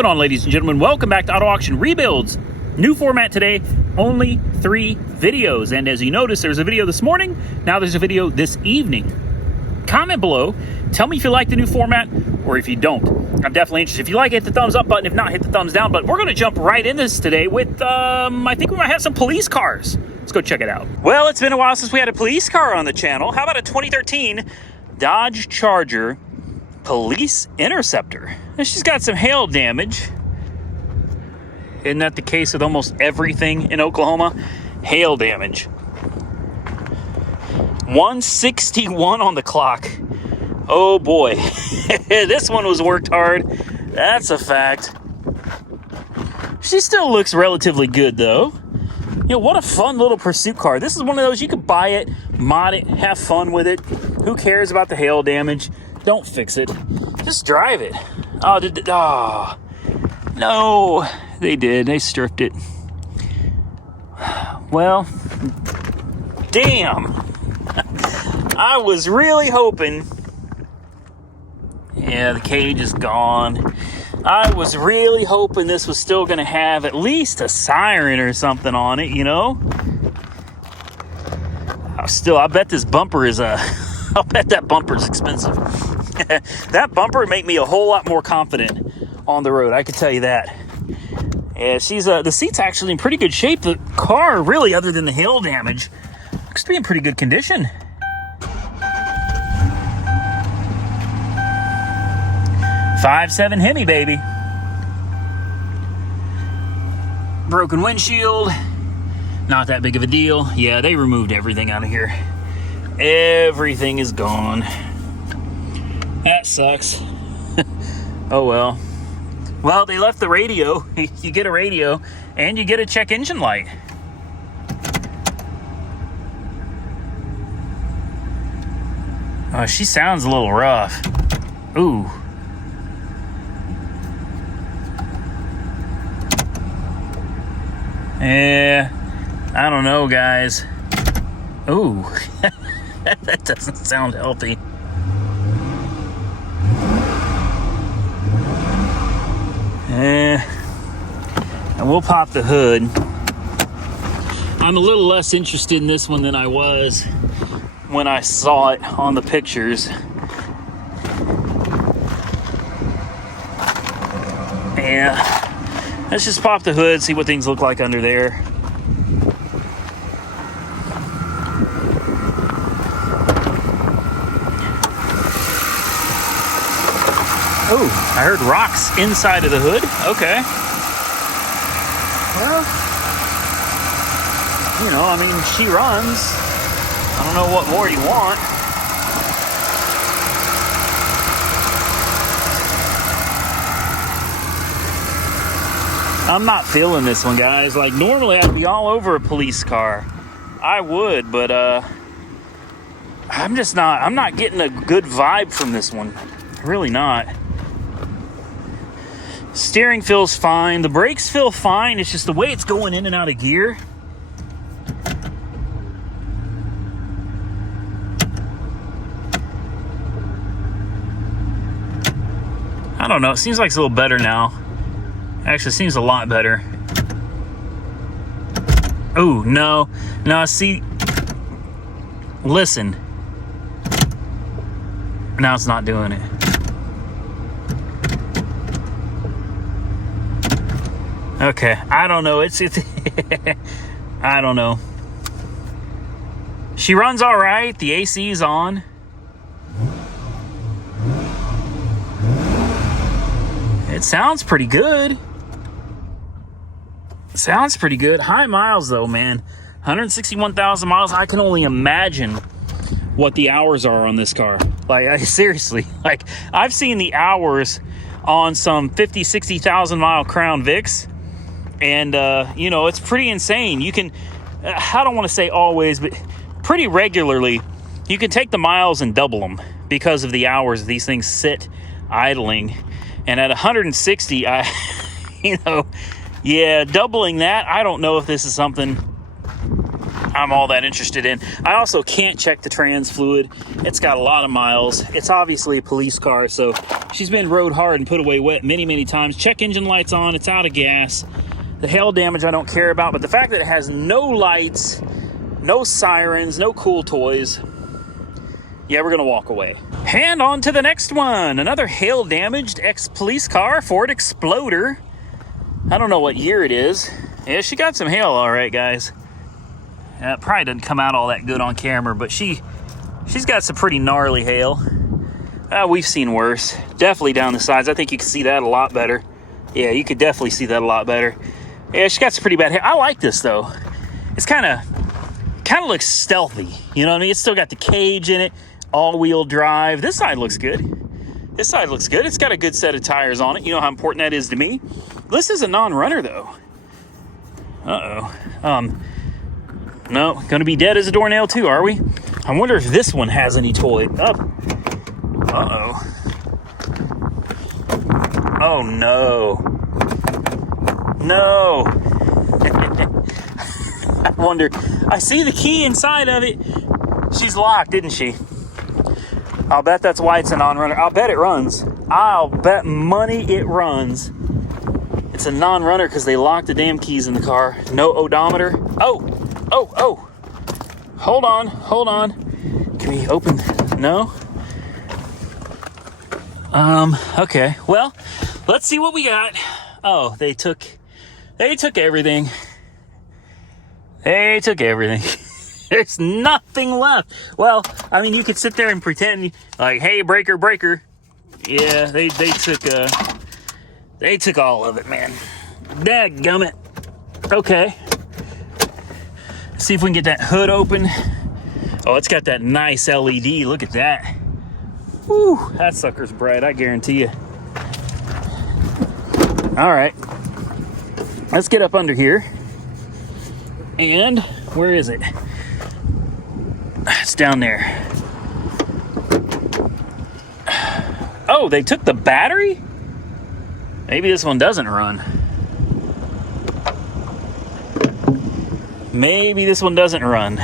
going on, ladies and gentlemen? Welcome back to Auto Auction Rebuilds. New format today, only 3 videos. And as you notice, there's a video this morning. Now there's a video this evening. Comment below. Tell me if you like the new format or if you don't. I'm definitely interested. If you like it, hit the thumbs up button. If not, hit the thumbs down button. We're going to jump right into this today with, I think we might have some police cars. Let's go check it out. Well, it's been a while since we had a police car on the channel. How about a 2013 Dodge Charger Police Interceptor? And she's got some hail damage. Isn't that the case with almost everything in Oklahoma? Hail damage. 161 on the clock. Oh boy. This one was worked hard. That's a fact. She still looks relatively good though. You know, what a fun little pursuit car. This is one of those you could buy it, mod it, have fun with it. Who cares about the hail damage? Don't fix it. Just drive it. Oh, no, they did. They stripped it. Well, damn. I was really hoping. Yeah, the cage is gone. I was really hoping this was still going to have at least a siren or something on it, you know? I bet this bumper is I'll bet that bumper's expensive. That bumper make me a whole lot more confident on the road, I can tell you that. Yeah, the seat's actually in pretty good shape. The car, really, other than the hail damage, looks to be in pretty good condition. .57 Hemi, baby. Broken windshield. Not that big of a deal. Yeah, they removed everything out of here. Everything is gone. That sucks. Oh well. Well, they left the radio. You get a radio and you get a check engine light. She sounds a little rough. Ooh. Yeah, I don't know, guys. Ooh. That doesn't sound healthy. And we'll pop the hood. I'm a little less interested in this one than I was when I saw it on the pictures. Yeah, let's just pop the hood, see what things look like under there. Oh, I heard rocks inside of the hood. Okay. Well, you know, I mean, she runs. I don't know what more you want. I'm not feeling this one, guys. Like, normally I'd be all over a police car. I would, but I'm not getting a good vibe from this one. Really not. Steering feels fine. The brakes feel fine. It's just the way it's going in and out of gear. I don't know. It seems like it's a little better now. Actually, it seems a lot better. Oh, no. No, see. Listen. Now it's not doing it. Okay, I don't know. It's I don't know. She runs all right. The AC's on. It sounds pretty good. Sounds pretty good. High miles though, man. 161,000 miles. I can only imagine what the hours are on this car. Like, seriously. Like, I've seen the hours on some 50, 60,000 mile Crown Vics. And, you know, it's pretty insane. You can, I don't want to say always, but pretty regularly, you can take the miles and double them because of the hours these things sit idling. And at 160, you know, yeah, doubling that, I don't know if this is something I'm all that interested in. I also can't check the trans fluid. It's got a lot of miles. It's obviously a police car, so she's been rode hard and put away wet many, many times. Check engine lights on. It's out of gas. The hail damage I don't care about, but the fact that it has no lights, no sirens, no cool toys, yeah, we're gonna walk away. And on to the next one. Another hail damaged ex-police car, Ford Exploder. I don't know what year it is. Yeah, she got some hail, all right, guys. It probably doesn't come out all that good on camera, but she's got some pretty gnarly hail. We've seen worse. Definitely down the sides. I think you can see that a lot better. Yeah, you could definitely see that a lot better. Yeah, she got some pretty bad hail. I like this, though. It's kind of looks stealthy. You know what I mean? It's still got the cage in it. All-wheel drive. This side looks good. This side looks good. It's got a good set of tires on it. You know how important that is to me. This is a non-runner, though. Uh-oh. No, gonna be dead as a doornail too, are we? I wonder if this one has any toy. Oh. Uh-oh. Oh, no. No. I wonder. I see the key inside of it. She's locked, didn't she? I'll bet that's why it's a non-runner. I'll bet it runs. I'll bet money it runs. It's a non-runner because they locked the damn keys in the car. No odometer. Oh. Hold on. Can we open? No? Okay. Well, let's see what we got. Oh, they took everything. They took everything. There's nothing left. Well, I mean, you could sit there and pretend like, hey, breaker. Yeah, they took all of it, man. Dadgummit. Okay. See if we can get that hood open. Oh, it's got that nice LED. Look at that. Woo, that sucker's bright, I guarantee you. All right. Let's get up under here. And where is it? It's down there. Oh, they took the battery? Maybe this one doesn't run. Maybe this one doesn't run.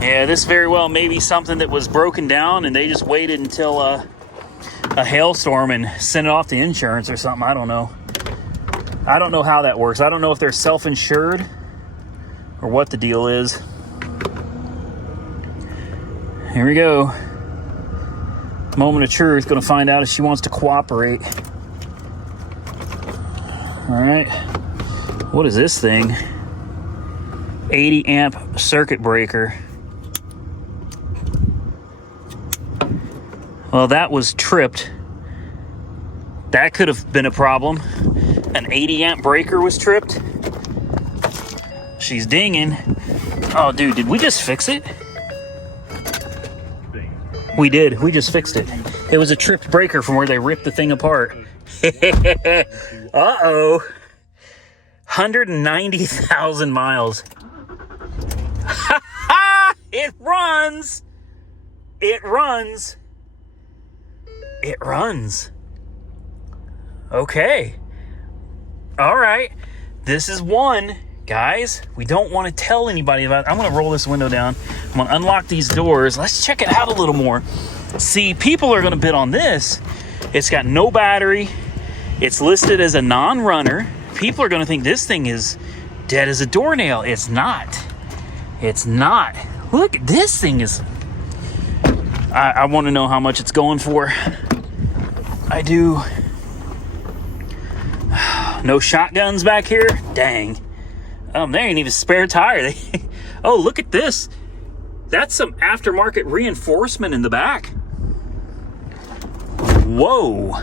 Yeah, this very well may be something that was broken down and they just waited until a hailstorm and sent it off to insurance or something. I don't know. I don't know how that works. I don't know if they're self-insured or what the deal is. Here we go. Moment of truth. Gonna find out if she wants to cooperate. All right. What is this thing? 80 amp circuit breaker. Well, that was tripped. That could have been a problem. An 80 amp breaker was tripped. She's dinging. Oh, dude, did we just fix it? We did. We just fixed it. It was a tripped breaker from where they ripped the thing apart. Uh-oh. 190,000 miles. It runs. It runs. It runs. Okay. All right. This is one. Guys, we don't want to tell anybody about it. I'm going to roll this window down. I'm going to unlock these doors. Let's check it out a little more. See, people are going to bid on this. It's got no battery. It's listed as a non-runner. People are going to think this thing is dead as a doornail. It's not. It's not. Look, this thing is... I want to know how much it's going for. I do. No shotguns back here? Dang. There ain't even a spare tire. Oh, look at this. That's some aftermarket reinforcement in the back. Whoa.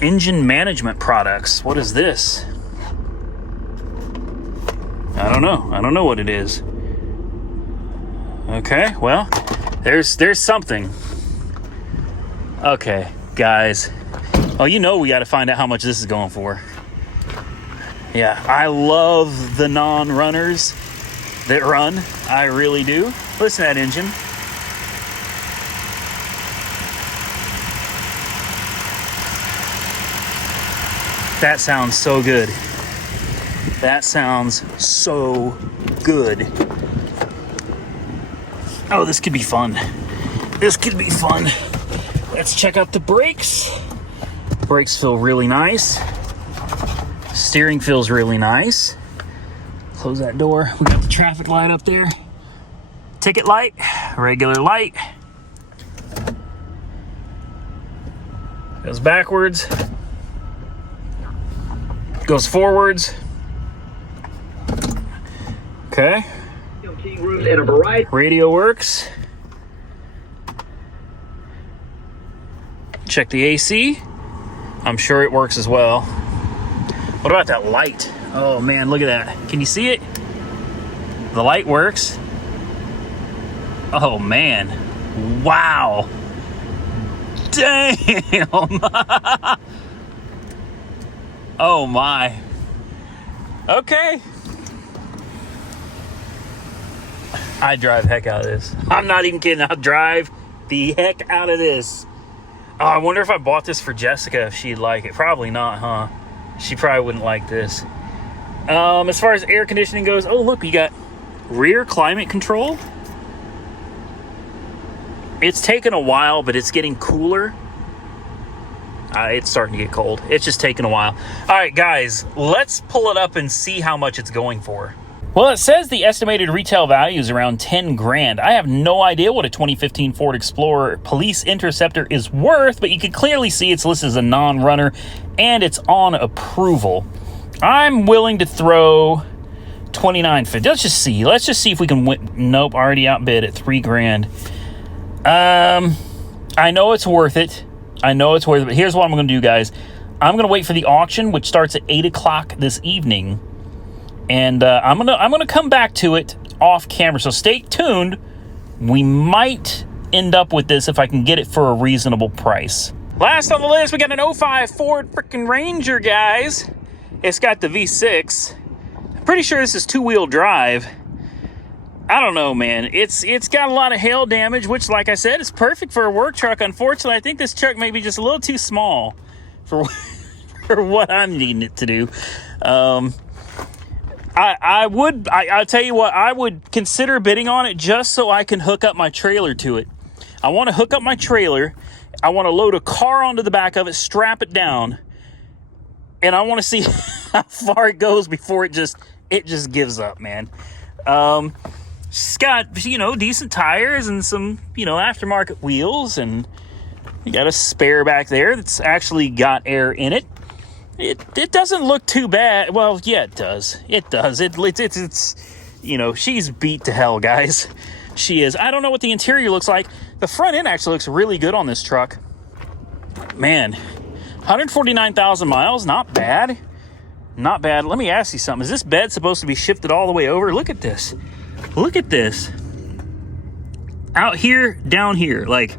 Engine management products. What is this? I don't know. I don't know what it is. Okay, well, there's something. Okay, guys. Oh, you know we got to find out how much this is going for. Yeah, I love the non-runners that run. I really do. Listen to that engine. That sounds so good. That sounds so good. Oh, this could be fun. This could be fun. Let's check out the brakes. Brakes feel really nice. Steering feels really nice. Close that door. We got the traffic light up there. Ticket light, regular light. Goes backwards. Goes forwards. Okay. Radio works. Check the AC. I'm sure it works as well. What about that light? Oh man, look at that. Can you see it? The light works. Oh man. Wow. Damn. Oh my. Okay. I drive the heck out of this. I'm not even kidding. I'll drive the heck out of this. Oh, I wonder if I bought this for Jessica, if she'd like it. Probably not, huh? She probably wouldn't like this. As far as air conditioning goes, oh look, you got rear climate control. It's taken a while, but it's getting cooler. It's starting to get cold. It's just taking a while. All right, guys, let's pull it up and see how much it's going for. Well, it says the estimated retail value is around 10 grand. I have no idea what a 2015 Ford Explorer Police Interceptor is worth, but you can clearly see it's listed as a non-runner and it's on approval. I'm willing to throw $29.50. Let's just see if we can win. Nope, already outbid at 3 grand. I know it's worth it. But here's what I'm going to do, guys. I'm going to wait for the auction, which starts at 8 o'clock this evening. And I'm gonna come back to it off camera, so stay tuned. We might end up with this if I can get it for a reasonable price. Last on the list, we got an 05 Ford frickin' Ranger, guys. It's got the V6. I'm pretty sure this is 2-wheel drive. I don't know, man. It's got a lot of hail damage, which, like I said, is perfect for a work truck. Unfortunately, I think this truck may be just a little too small for for what I'm needing it to do. I'll tell you what, I would consider bidding on it just so I can hook up my trailer to it. I want to hook up my trailer. I want to load a car onto the back of it, strap it down, and I want to see how far it goes before it just gives up, man. It's got, decent tires and some, aftermarket wheels, and you got a spare back there that's actually got air in it. It doesn't look too bad. Well, yeah, it does. It's she's beat to hell, guys. She is. I don't know what the interior looks like. The front end actually looks really good on this truck. Man, 149,000 miles, not bad. Not bad. Let me ask you something. Is this bed supposed to be shifted all the way over? Look at this. Look at this. Out here, down here, like...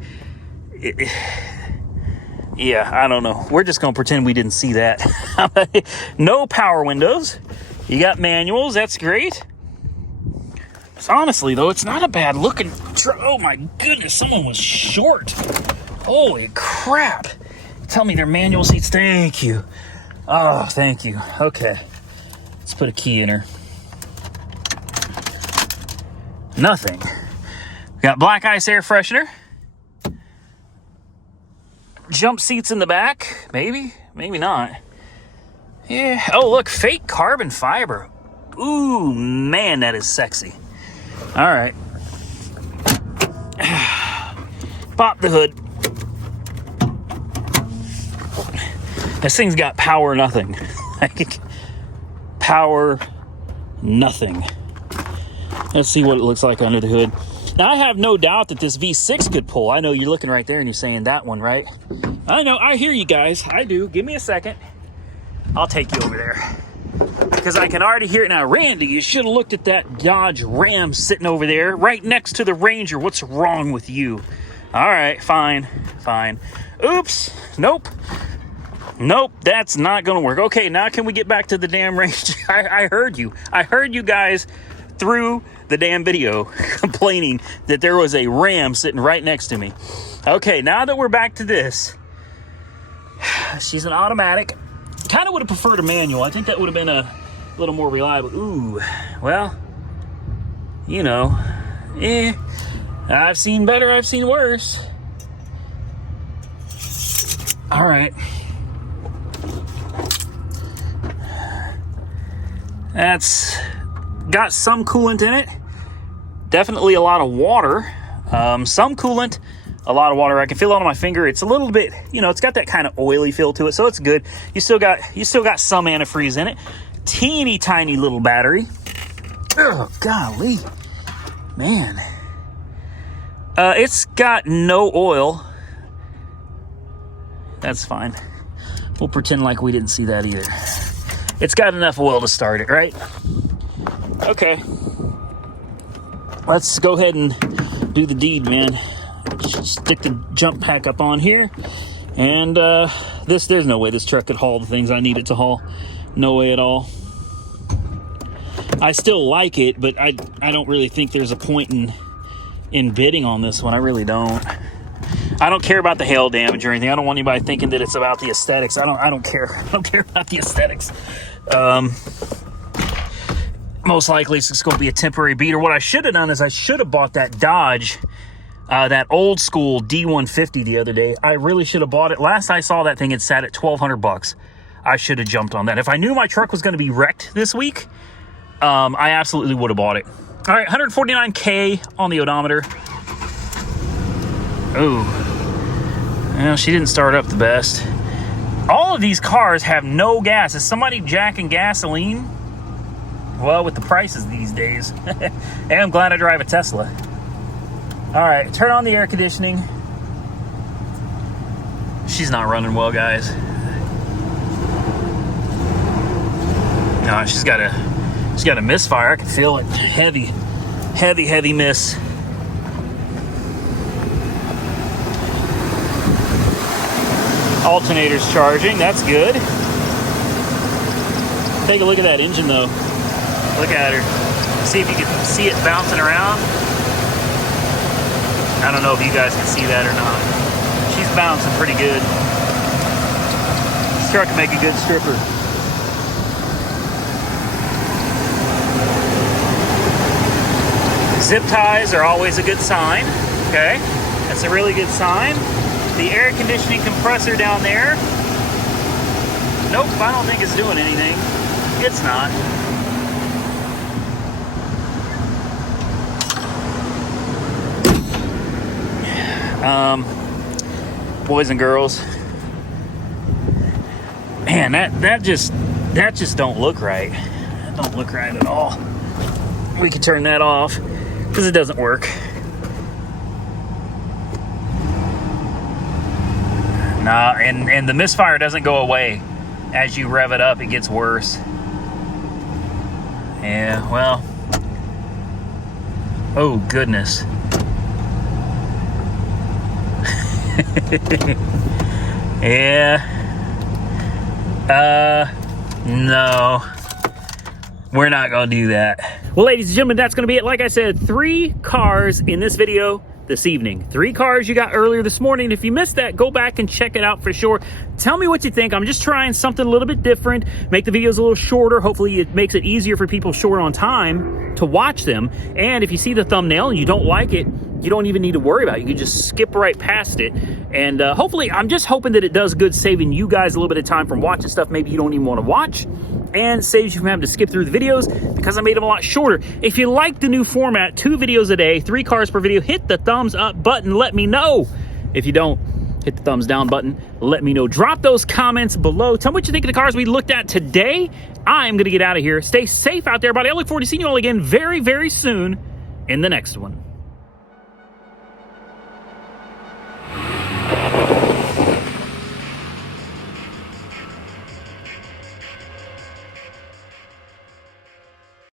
Yeah, I don't know. We're just going to pretend we didn't see that. No power windows. You got manuals. That's great. Honestly, though, it's not a bad looking truck. Oh, my goodness. Someone was short. Holy crap. Tell me they're manual seats. Thank you. Oh, thank you. Okay. Let's put a key in her. Nothing. We got black ice air freshener. Jump seats in the back, maybe not. Yeah. Oh, look, fake carbon fiber. Ooh, man, that is sexy. All right. Pop the hood. This thing's got power nothing. Like, power nothing. Let's see what it looks like under the hood. Now, I have no doubt that this V6 could pull. I know you're looking right there and you're saying that one, right? I know. I hear you guys. I do. Give me a second. I'll take you over there. Because I can already hear it now. Randy, you should have looked at that Dodge Ram sitting over there right next to the Ranger. What's wrong with you? All right, fine. Oops. Nope, that's not going to work. Okay, now can we get back to the damn Ranger? I heard you. I heard you guys through the damn video complaining that there was a Ram sitting right next to me. Okay, now that we're back to this, she's an automatic. Kind of would have preferred a manual. I think that would have been a little more reliable. Ooh, well, I've seen better, I've seen worse. All right. That's got some coolant in it. Definitely a lot of water. Some coolant, a lot of water. I can feel it on my finger. It's a little bit, you know, it's got that kind of oily feel to it, so it's good. You still got some antifreeze in it. Teeny tiny little battery. Oh, golly. Man. It's got no oil. That's fine. We'll pretend like we didn't see that either. It's got enough oil to start it, right? Okay. Let's go ahead and do the deed, man. Just stick the jump pack up on here. And there's no way this truck could haul the things I need it to haul. No way at all. I still like it, but I don't really think there's a point in bidding on this one. I really don't. I don't care about the hail damage or anything. I don't want anybody thinking that it's about the aesthetics. I don't care. I don't care about the aesthetics. Most likely it's just going to be a temporary beater. What I should have done is I should have bought that Dodge, that old school D150 the other day. I really should have bought it. Last I saw that thing, it sat at $1,200. I should have jumped on that. If I knew my truck was going to be wrecked this week, I absolutely would have bought it. All right, 149K on the odometer. Ooh. Well, she didn't start up the best. All of these cars have no gas. Is somebody jacking gasoline? Well, with the prices these days. And I'm glad I drive a Tesla. All right, turn on the air conditioning. She's not running well, guys. No, she's got a misfire. I can feel it. Heavy miss. Alternator's charging. That's good. Take a look at that engine, though. Look at her. See if you can see it bouncing around. I don't know if you guys can see that or not. She's bouncing pretty good. This truck can make a good stripper. Zip ties are always a good sign. Okay, that's a really good sign. The air conditioning compressor down there. Nope, I don't think it's doing anything. It's not. Boys and girls, man, that just don't look right. That don't look right at all. We could turn that off because it doesn't work. Nah, and the misfire doesn't go away. As you rev it up, it gets worse. Yeah, well. Oh, goodness. Yeah. No. We're not going to do that. Well, ladies and gentlemen, that's going to be it. Like I said, 3 cars in this video this evening. 3 cars you got earlier this morning. If you missed that, go back and check it out for sure. Tell me what you think. I'm just trying something a little bit different. Make the videos a little shorter. Hopefully it makes it easier for people short on time to watch them. And if you see the thumbnail and you don't like it, you don't even need to worry about it. You can just skip right past it. And hopefully, I'm just hoping that it does good, saving you guys a little bit of time from watching stuff maybe you don't even want to watch, and saves you from having to skip through the videos because I made them a lot shorter. If you like the new format, 2 videos a day, 3 cars per video, hit the thumbs up button. Let me know. If you don't, hit the thumbs down button. Let me know. Drop those comments below. Tell me what you think of the cars we looked at today. I'm going to get out of here. Stay safe out there, everybody. I look forward to seeing you all again very, very soon in the next one.